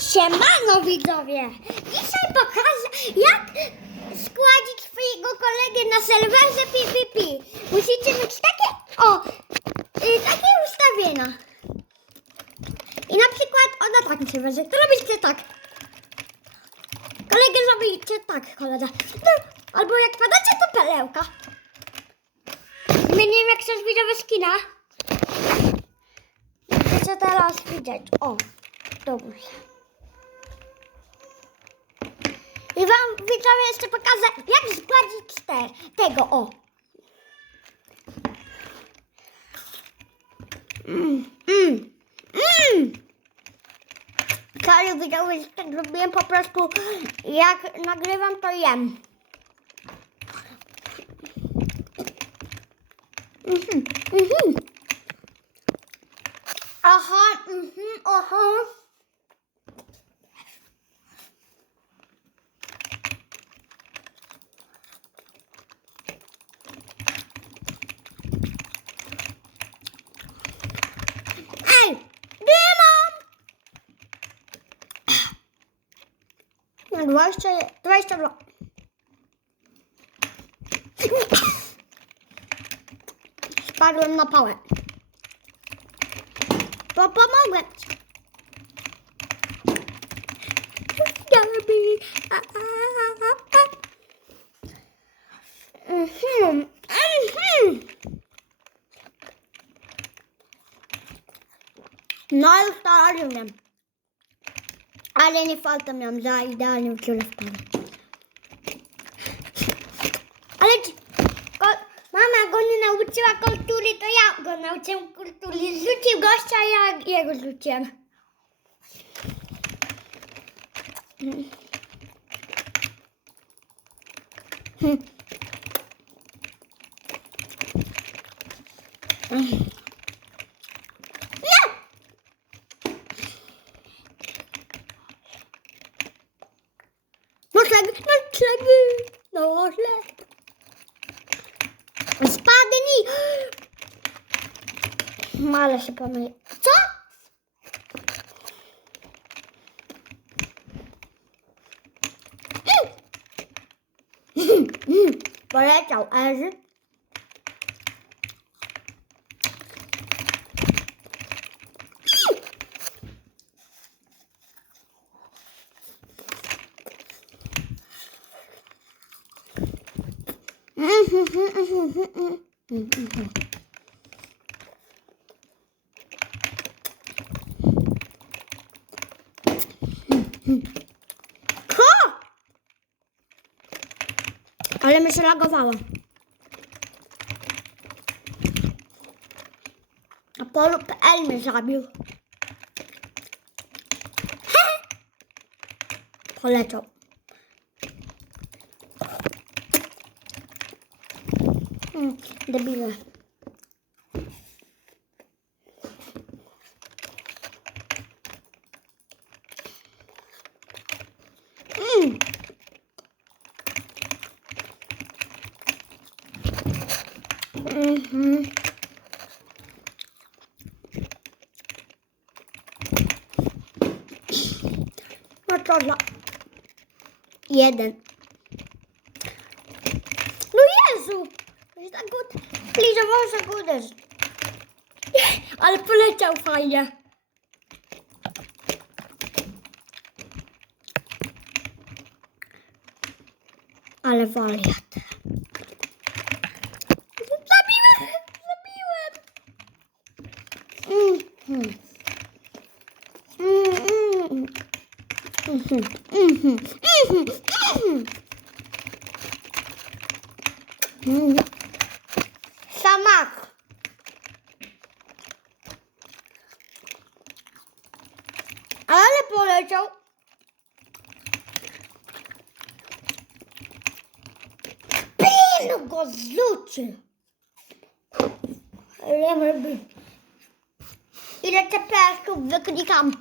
Siemano widzowie! Dzisiaj pokażę jak składzić swojego kolegę na serwerze PvP. Musicie mieć takie, o, y, takie ustawienia. I na przykład, o na takim serwerze, to robicie tak. Kolegę robicie tak, kolega. No, albo jak padacie, to perełka. Zmieniłem jak chcesz widzowy skina. Chcę teraz widzieć, o, dobrze. I wam widzowie jeszcze pokażę, jak składzić te, tego, o. Mm, mm, mm. Sorry, widzowie, że tak zrobiłem po prostu, jak nagrywam, to jem. Mhm, mhm. Aha, mhm, aha. 20, 20 blok. Spadłem na pałę. Bo pomogłem ci. Mhm, mhm. No już to rozumiem. Ale nie falta miałam za idealnym wpadł. Ale ko, mama go nie nauczyła kultury, to ja go nauczyłem kultury. Zrzucił gościa, ja jego zrzuciłem. Hmm. Nie! Male się pomyli. Co? Poleciał Erzy. Ko! Ale mi się lagowało. Apollo.pl mnie zabił. Poleciał. Mm, debile. Mm. Mhm. No to dla... Jeden. No Jezu! Że tak go liżował, że go uderzy. Ale poleciał fajnie. Ale wariat. Zabiłem! Zabiłem! Mhm. Mhm. Mhm. Mhm. Mhm. Mhm. Mhm. Samak. Ale poleciał. Pin go zrzucił. Ile CPS-ów wyklikam?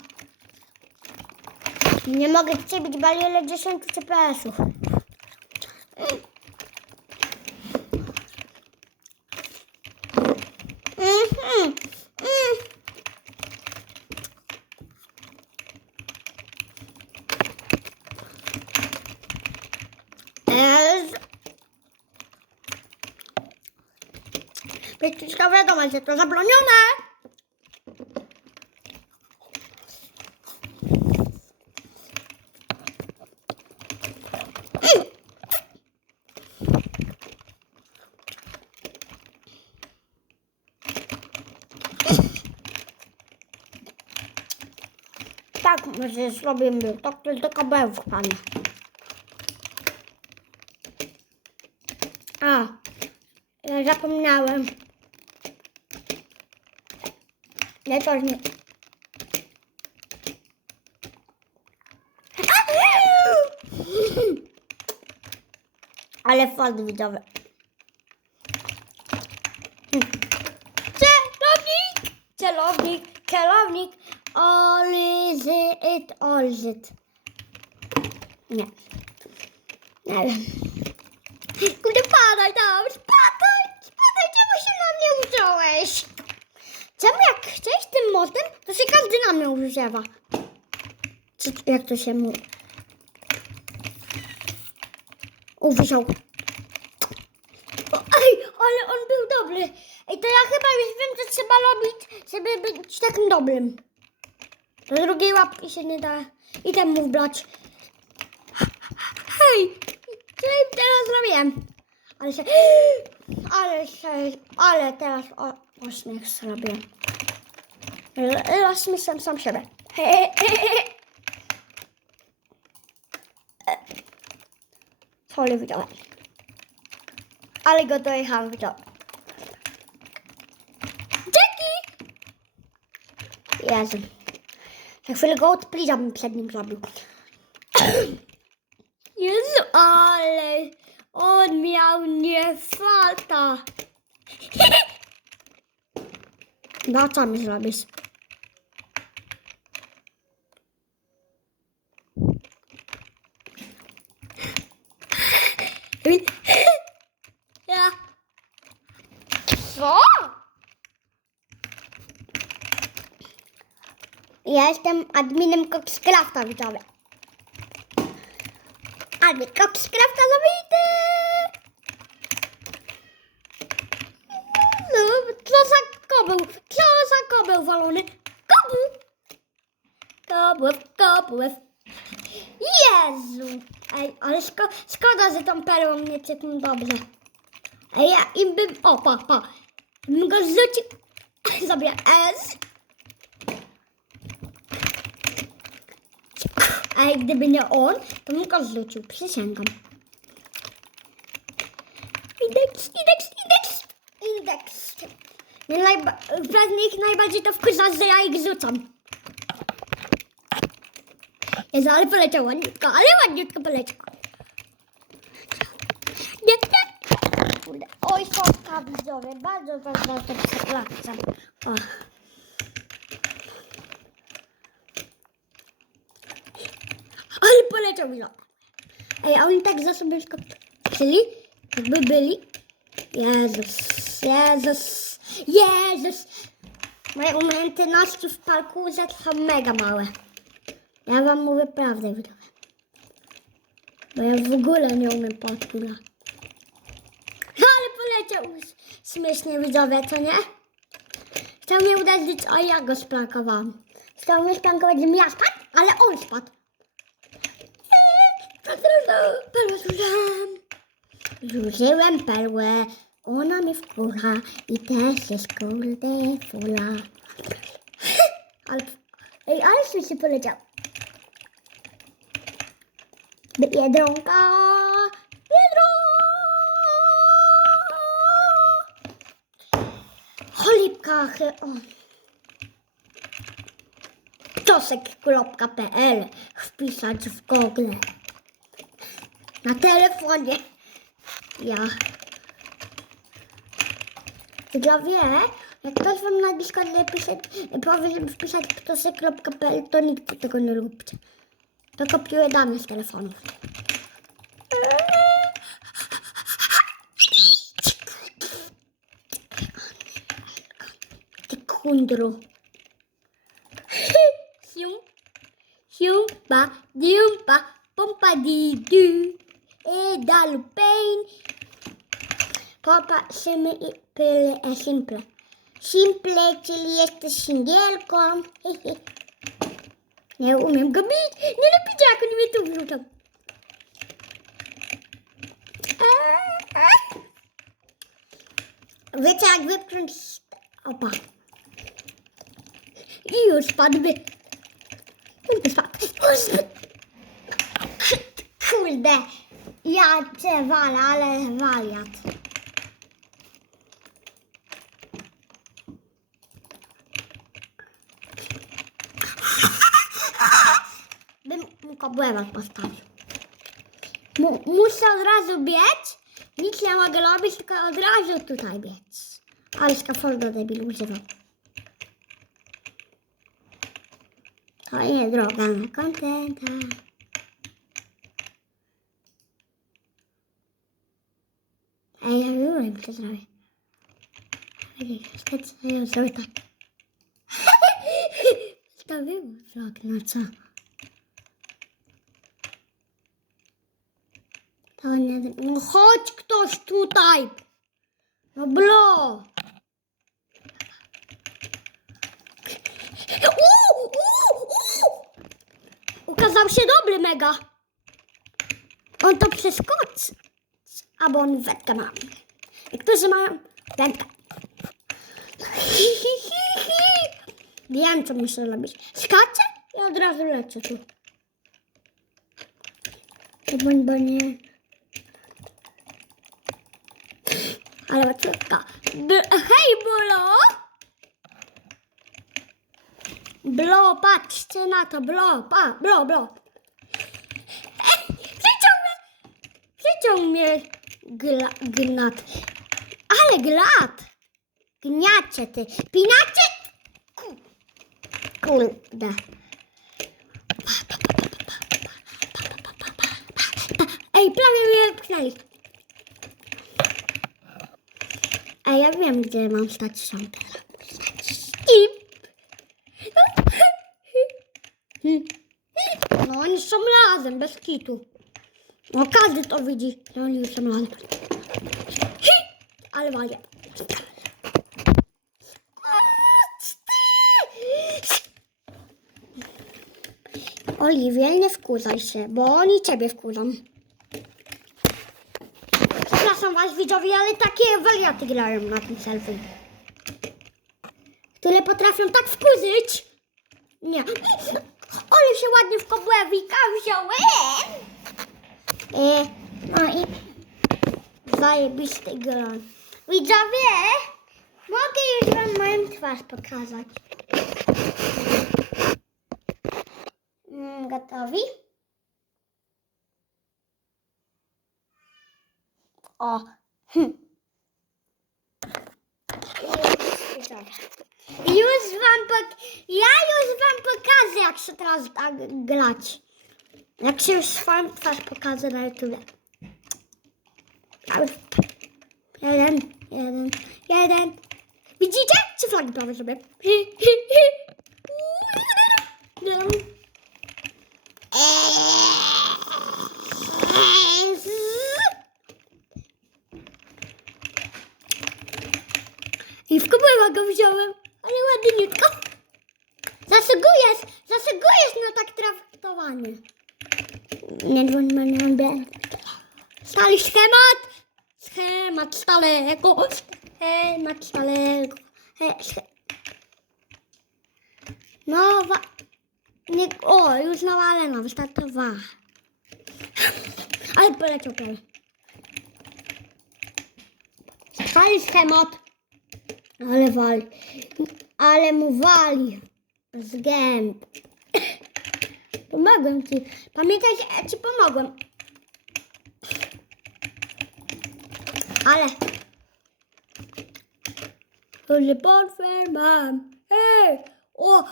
Nie mogę dzisiaj być baliole 10 CPS-ów. Pieczniczka wiadomo, że to zabronione! Tak, może zrobimy. To tylko kabelów, panie. A, ja zapomniałem. Nie, to nie. Ale fakt widzowy. It. Nie. Wiem. Kurde, padaj tam! Spadaj! Spadaj! Czemu się na mnie użyłeś? Czemu jak chcesz tym motem, to się każdy na mnie używa. Czy, jak to się mówi? Uwziął. Ej, ale on był dobry. Ej, to ja chyba już wiem, co trzeba robić, żeby być takim dobrym. Do drugiej łapki się nie da i temu wbrać. Hej, co ja teraz zrobiłem? Ale się, ale się, ale teraz o, ośmiech zrobię. Rozśmieszam sam siebie. Sorry, widzowie. Ale go dojechałem, widzowie. Dzięki! Jezu. Za chwilę go odpliża bym przed nim zrobił. Jezu, ale on miał nie fata. No co mi zrobisz? Ja. Co? Ja jestem adminem Coxcrafta, widzowie. Admin Coxcrafta zabity! No, co za kobeł? Co za kobeł walony? Kobu! Kobłew, kobłew. Jezu! Ej, ale szko szkoda, że tą perłą nie cyknął dobrze. Ej, ja im bym... O, pa, pa. Bym go zrzucił... Sobie S. A jak gdyby nie on, to bym go zrzucił. Przysięgam. Indeks, indeks, indeks, indeks. Najba- pewnie ich najbardziej to wkurza, że ja ich rzucam. Jezu, ale poleciał ładniutko, ale ładniutko poleciał. Nie, nie. Oj, fotka widzowie, bardzo was bardzo przepraszam. O. Poleciał mi Ej, a oni tak za sobie skoczyli, jakby byli. Jezus, Jezus, Jezus. Moje umiejętności w parkurze są mega małe. Ja wam mówię prawdę, widzowie. Bo ja w ogóle nie umiem parkura. Ale poleciał śmiesznie, widzowie, co nie? Chciał mnie uderzyć, a ja go sprankowałam. Chciał mnie sprankować, ja spadł, ale on spadł. Perłę zużyłem. Zużyłem perłę. Ona mnie wkurza i też jest kurde fula. Ale, ej, ale się poleciał. Biedronka, biedronka. Cholipka, o. Wpisać w Google. Na telefonie. Ja. Dla wie, jak ktoś wam na Discordzie pisze, powie, żeby wpisać ptosek.pl, to nigdy tego nie róbcie. To kopiuję dane z telefonów. Ty kundru. Sium, siumpa, diumpa, pompa di du. E dalu pain. Popatrzymy i pyle, e, simple. Simple, czyli jesteś singielką. Nie umiem go bić. Nie lubicie, jak oni mnie tu wrzucą. Wiecie, jak wypchnąć... Opa. I już spadłby. Już spadł. Już. Kurde. Ja cię walę, ale wariat. Bym mu kobłębę postawił. Mu, muszę od razu biec. Nic nie mogę robić, tylko od razu tutaj biec. Ale skafolda debil używam. To nie droga na kontenta. Ej, co zrobię. Specjalnie ja zrobię tak. To było vlog, no co? To nie... No chodź ktoś tutaj! No blo! Ukazał się dobry mega. On to przeskoczy. Albo on wędkę ma. Niektórzy mają wędkę. Wiem, co muszę robić. Skaczę i od razu lecę tu. Bądź, bo nie... Ale łatwiutka. B- Hej, Bolo! Blo, patrzcie na to, blo, pa, blo, blo. Ej, przyciął mnie, przyciął mnie gnat. Ale glat. Gniacie ty, pinacie. Ku- Kurde. Ej, prawie mnie pchnęli. A ja wiem, gdzie mam stać się. No oni są razem, bez kitu. No każdy to widzi, że oni już są razem. Ale walię. Oliwier, nie wkurzaj się, bo oni ciebie wkurzą. Przepraszam was widzowie, ale takie wariaty grają na tym selfie. Które potrafią tak wkurzyć. Nie. Ale się ładnie w kobłewika wziąłem. E, no i zajebisty gron. Widzowie, mogę już wam moją twarz pokazać. Mm, Gotowi? O. Hm. Już wam pok... Ja już wam pokażę, jak się teraz tak grać. Jak się już swoją twarz pokażę na YouTube. Jeden, jeden, jeden. Widzicie? Czy flagi prawie? Jeden. I w kubła go wziąłem, ale ładniutko. Zasługujesz, zasługujesz na tak traktowanie. Nie dzwoń nie. Stali schemat. Schemat stałego. Schemat stałego. He, sze... Nowa. Nie, o, już nawaleno, wystartowała. Ale poleciał prawie. Stali schemat. Ale wali. Ale mu wali. Z gęb. Pomogłem ci. Pamiętaj, ci pomogłem. Ale. Ale portfel mam. Hej! O!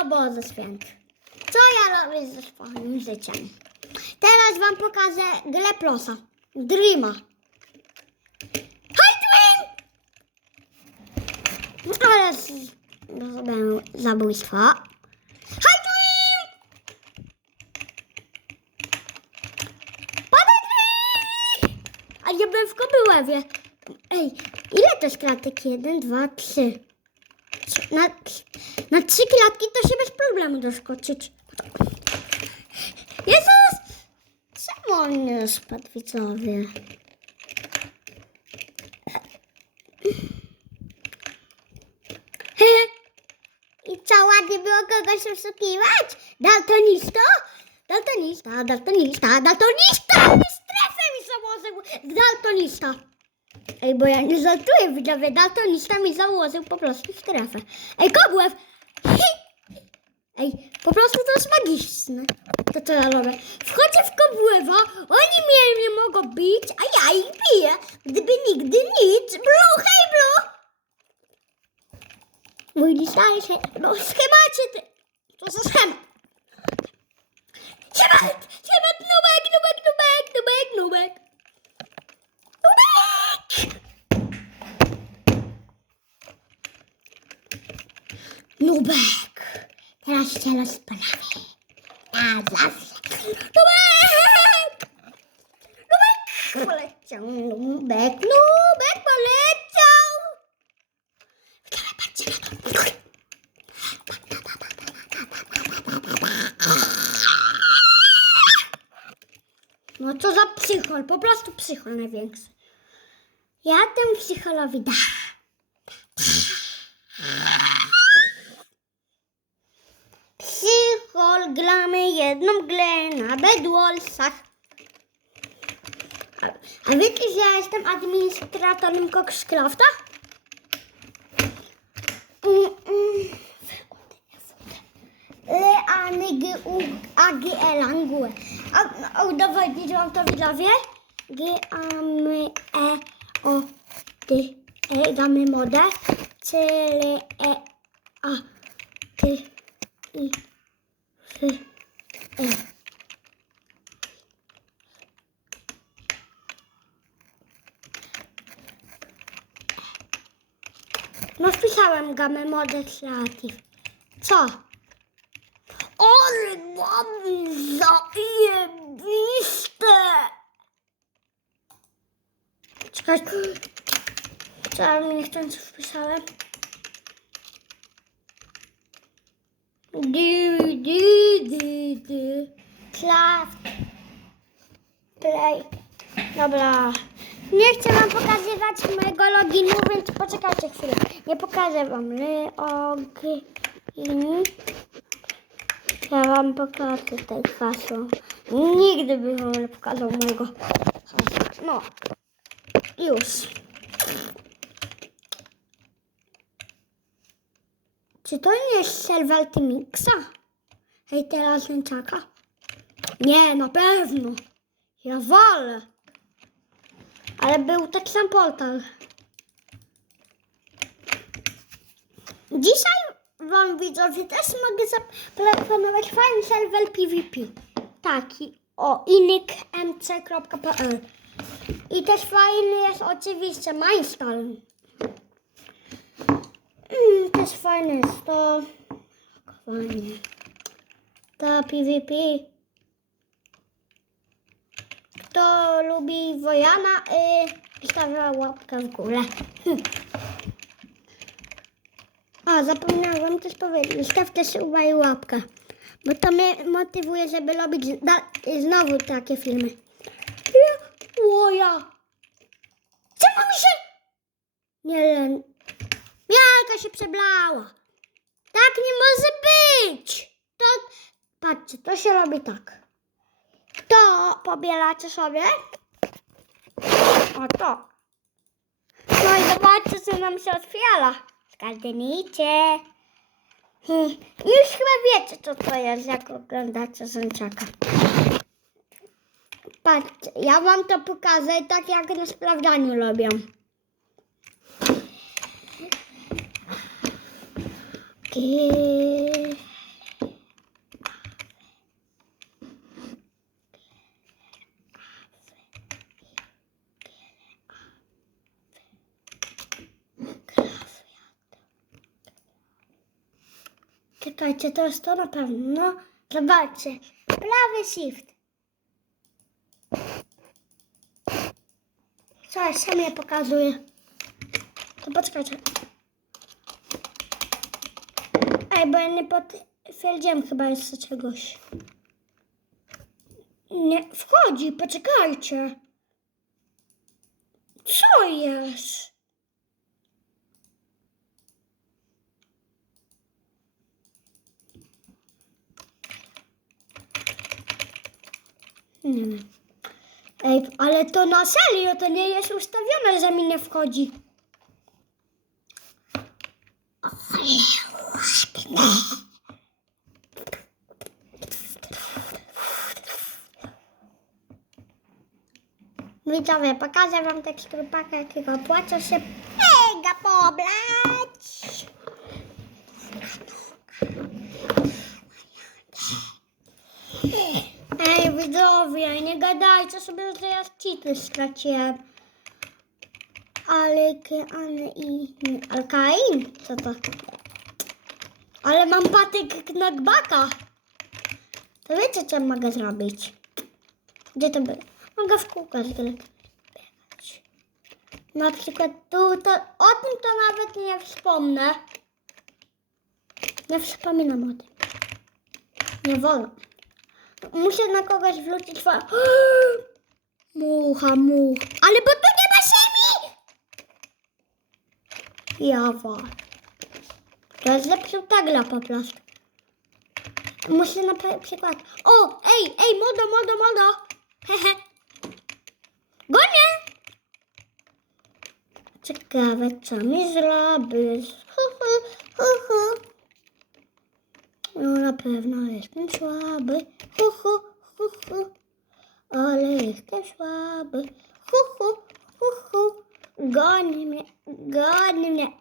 O Boże Święty. Co ja robię ze swoim życiem? Teraz wam pokażę grę prosa. Dreama. Hej Dream! Ale z- zrobiłem zabójstwo. Hej Dream! Padaj Ej, ile to jest klatek? Jeden, dwa, trzy. Na, na trzy klatki to się bez problemu doskoczyć. Jezus! Czemu on nie spadł, widzowie? I co, ładnie było kogoś oszukiwać? Daltonista, daltonista, daltonista! Mi założył! Daltonista! Ej, bo ja nie żartuję, widzowie, daltonista mi założył po prostu strefę. Ej, kobłew! Ej, po prostu to jest magiczne. To co ja robię? Wchodzę w kobłewa, oni mnie nie mogą bić, a ja ich biję. Gdyby nigdy nic. Blue, hej Blue! Mój listaje się, no schemacie ty. To za schemat. Schemat, schemat, nubek, nubek, nubek, nubek, nubek. Nubek. Nubek. Teraz cię rozpalawy. A zawsze. Nubek! Nubek! Poleciał Nubek, Nubek poleciał! Wczoraj patrzcie na to. No co za psychol, po prostu psychol największy. Ja temu psycholowi dam. Psychol gramy jedną grę na Bedwallsach. A, wiecie, że ja jestem administratorem Coxcrafta? Mm, mm. Leany G U A G E Langue. A, a udowodnić wam to widzowie? G A M E O T E damy modę. C L E A T I F E No wpisałem gamę modę creative. Co? Ale mam zajebiste! Czekaj. Mi niechcący wpisałem? Du, du, du, du. Craft. Play. Dobra. Nie chcę wam pokazywać mojego loginu, więc poczekajcie chwilę. Nie pokażę wam login. Ja wam pokażę tutaj hasło. Nigdy bym wam nie pokazał mojego hasła. No. Już. Czy to nie jest serwer Timixa? Hej, teraz Lęczaka? Nie, na pewno. Ja walę. Ale był taki sam portal. Dzisiaj Wam widzowie też mogę zaproponować fajny serwer PvP. Taki o inykmc.pl I też fajny jest oczywiście Mindstorm. Mm, też fajne jest to. Fajnie. To PvP. Kto lubi Wojana, y, stawia łapkę w górę. A, zapomniałam też powiedzieć, stawcie suba i łapkę. Bo to mnie motywuje, żeby robić znowu takie filmy. Ja, łoja. Czemu mi się... Nie wiem. Jaka się przeblała. Tak nie może być. To, patrzcie, to się robi tak. To pobieracie sobie. O to. No i zobaczcie, co nam się otwiera. Skardynijcie. Hmm. Już chyba wiecie, co to jest, jak oglądacie Zęczaka. Ja wam to pokażę tak, jak na sprawdzaniu robią. Kie- Czekajcie, to jest to na pewno. No, zobaczcie. Prawy shift. Sam je pokazuję. To poczekajcie. Ej, bo ja nie potwierdziłem chyba jeszcze czegoś. Nie, wchodzi, poczekajcie. Co jest? Nie wiem. Ale to na serio, to nie jest ustawione, że mi nie wchodzi. Widzowie, pokażę wam teksturpakę, jakiego opłaca się mega poblać. Ej, widzowie, nie gadajcie sobie, że ja cheaty straciłem. Alkain i... nie, Alkain? Co to? Ale mam patyk knockbacka. To wiecie, co mogę zrobić? Gdzie to było? Mogę w kółko zgrać. Na przykład tu, to, o tym to nawet nie wspomnę. Nie wspominam o tym. Nie wolno. Muszę na kogoś wrócić fa... Mucha, mucha. Ale bo tu nie ma ziemi! Jawa. To jest zepsuta gra po prostu. Muszę na przykład... O, ej, ej, modo, modo, modo. Hehe. Gonię! Ciekawe, co mi zrobisz. Hu, hu, hu, hu. Na pewno jestem słaby. Hu, hu, hu, hu. Ale jestem słaby. Hu, hu, hu, hu. Goni mnie, goni mnie.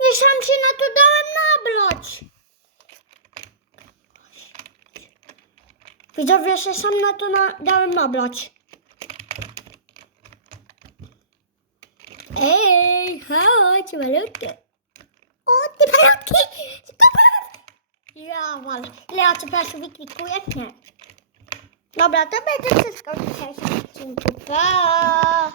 Ja sam się na to dałem nablać. Widzowie, się sam na to na, dałem nablać. Ej, chodź, malutki. O, ty malutki! Ja, wal. Leo, czy proszę wyklikujesz? Nie. Dobra, to będzie wszystko w dzisiejszym odcinku. Pa!